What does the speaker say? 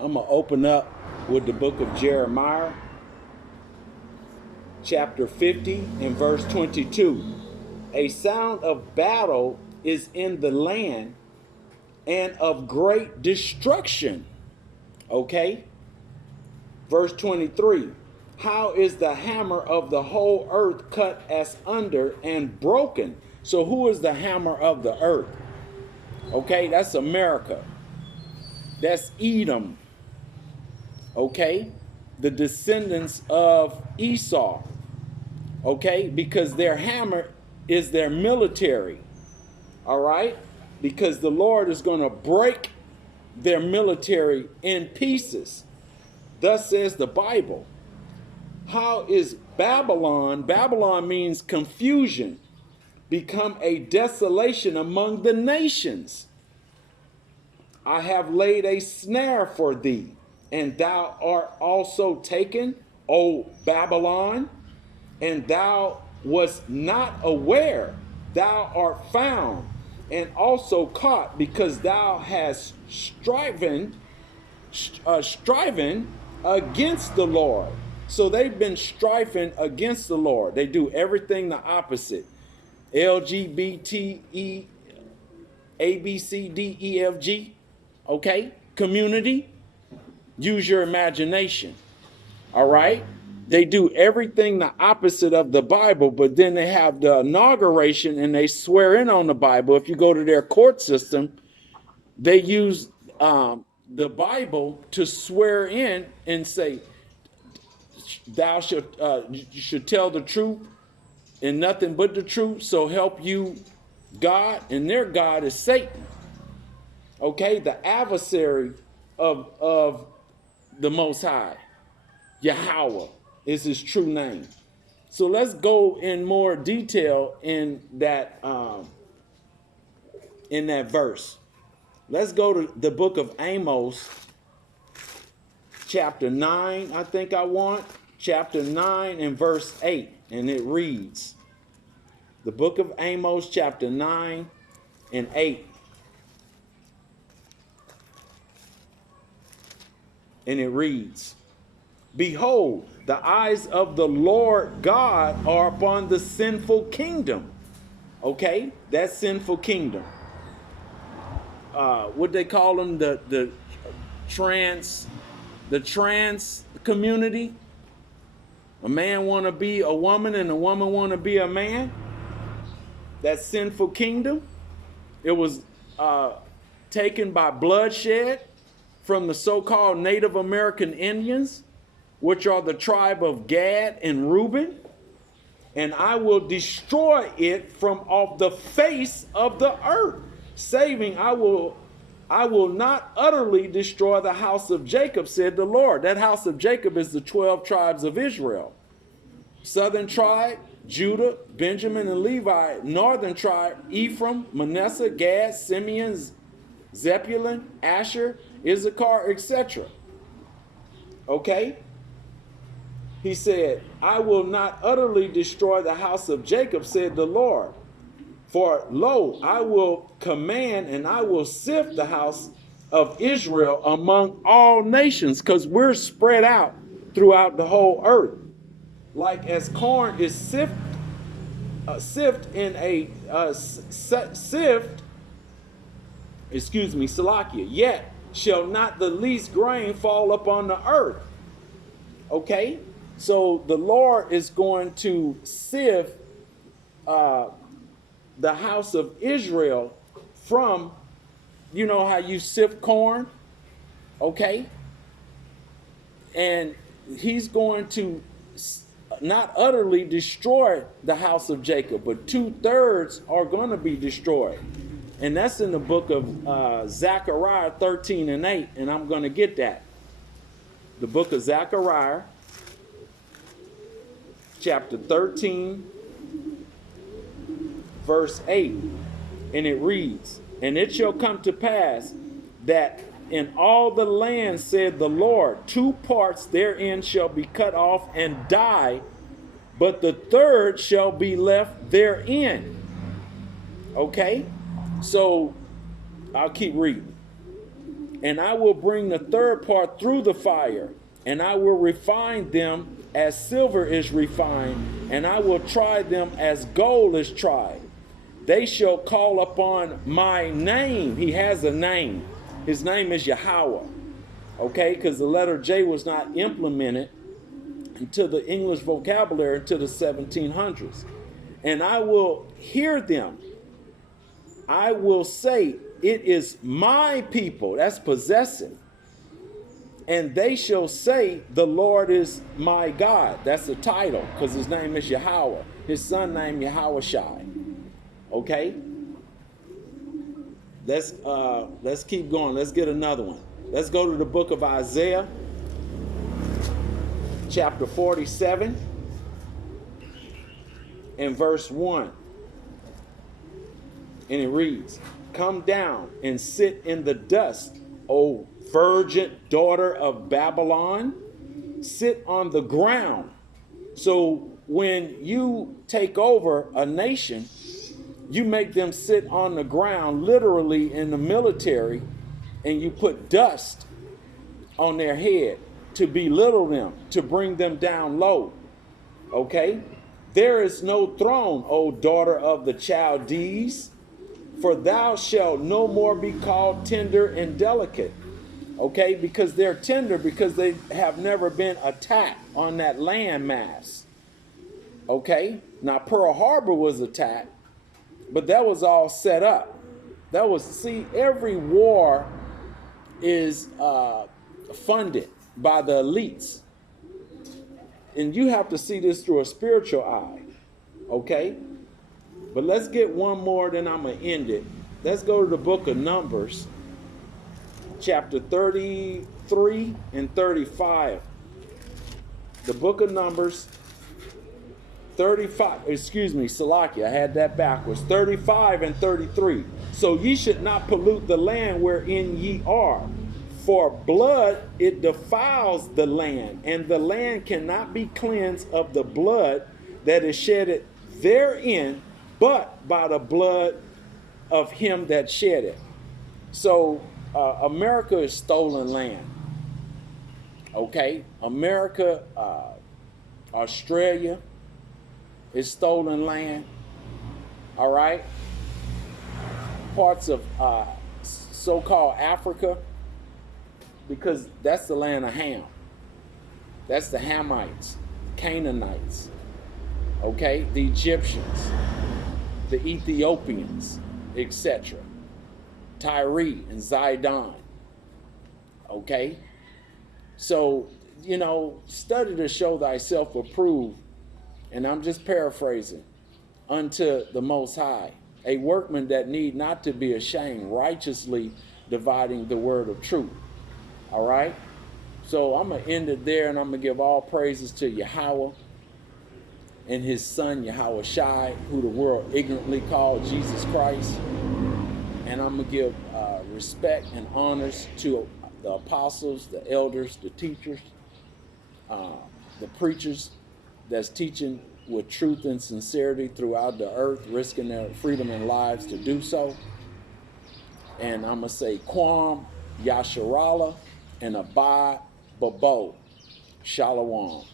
I'm going to open up with the book of Jeremiah, chapter 50 and verse 22. A sound of battle is in the land and of great destruction. Okay? Verse 23. How is the hammer of the whole earth cut asunder and broken? So who is the hammer of the earth? Okay, that's America. That's Edom. Okay, the descendants of ESAU. Okay, because their hammer is their military. All right, because the Lord is going to break their military in pieces. Thus says the Bible. How is Babylon? Babylon means confusion, become a desolation among the nations. I have laid a snare for thee, and thou art also taken, O Babylon, and thou wast not aware. Thou art found and also caught, because thou hast striven against the Lord. So they've been striving against the Lord. They do everything the opposite. LGBT, ABCDEFG. Okay, community, use your imagination. All right, they do everything the opposite of the Bible, but then they have the inauguration and they swear in on the Bible. If you go to their court system, they use the Bible to swear in and say, thou you should tell the truth and nothing but the truth, so help you God, and their God is Satan. Okay, the adversary of the Most High, Yahweh is his true name. So let's go in more detail in that verse. Let's go to the book of Amos, chapter 9, I think I want. Chapter 9 and verse 8, and it reads, the book of Amos, chapter 9 and 8. And it reads, behold, the eyes of the Lord God are upon the sinful kingdom. Okay, that sinful kingdom. What they call them, the trans community. A man want to be a woman and a woman want to be a man. That sinful kingdom. It was taken by bloodshed from the so-called Native American Indians, which are the tribe of Gad and Reuben. And I will destroy it from off the face of the earth, saving I will not utterly destroy the house of Jacob, said the Lord. That house of Jacob is the 12 tribes of Israel. Southern tribe, Judah, Benjamin, and Levi. Northern tribe, Ephraim, Manasseh, Gad, Simeon, Zebulun, Asher, Issachar, etc. Okay? He said, I will not utterly destroy the house of Jacob, said the Lord. For lo, I will command and I will sift the house of Israel among all nations, because we're spread out throughout the whole earth. Like as corn is sift in a Salakia, yet shall not the least grain fall upon the earth. Okay, so the Lord is going to sift the house of Israel from, you know how you sift corn, okay? And he's going to not utterly destroy the house of Jacob, but 2/3 are going to be destroyed. And that's in the book of Zechariah 13 and 8, and I'm going to get that. The book of Zechariah, chapter 13, verse 8, and it reads, and it shall come to pass that in all the land, said the Lord, 2 parts therein shall be cut off and die, but the 3rd shall be left therein. Okay, so I'll keep reading. And I will bring the third part through the fire, and I will refine them as silver is refined, and I will try them as gold is tried. They shall call upon my name. He has a name. His name is Yahweh. Okay, because the letter J was not implemented into the English vocabulary until the 1700s. And I will hear them. I will say, it is my people. That's possessive. And they shall say, the Lord is my God. That's the title, because his name is Yahweh. His son named Yahweh Shai. Okay? Let's keep going. Let's get another one. Let's go to the book of Isaiah, chapter 47, and verse 1. And it reads, come down and sit in the dust, O virgin daughter of Babylon. Sit on the ground. So when you take over a nation, you make them sit on the ground, literally in the military, and you put dust on their head to belittle them, to bring them down low. Okay? There is no throne, O daughter of the Chaldees, for thou shalt no more be called tender and delicate. Okay? Because they're tender because they have never been attacked on that land mass. Okay? Now Pearl Harbor was attacked, but that was all set up. That was, see, every war is funded by the elites. And you have to see this through a spiritual eye. Okay? But let's get one more, then I'm going to end it. Let's go to the book of Numbers, chapter 33 and 35. The book of Numbers, 35, excuse me, Salakia, I had that backwards. 35 and 33. So ye should not pollute the land wherein ye are. For blood, it defiles the land, and the land cannot be cleansed of the blood that is shedded therein, but by the blood of him that shed it. So America is stolen land. Okay? America, Australia is stolen land. All right? Parts of so-called Africa, because that's the land of Ham. That's the Hamites, Canaanites, okay? The Egyptians, the Ethiopians, etc. Tyre and Zidon, okay? So, you know, study to show thyself approved, and I'm just paraphrasing, unto the Most High, a workman that need not to be ashamed, righteously dividing the word of truth. All right? So I'm going to end it there, and I'm going to give all praises to Yahweh and his son, Yahweh Shai, who the world ignorantly called Jesus Christ. And I'm going to give respect and honors to the apostles, the elders, the teachers, the preachers that's teaching with truth and sincerity throughout the earth, risking their freedom and lives to do so. And I'm going to say Kwam, Yasharallah, and Abad Babo. Shalom.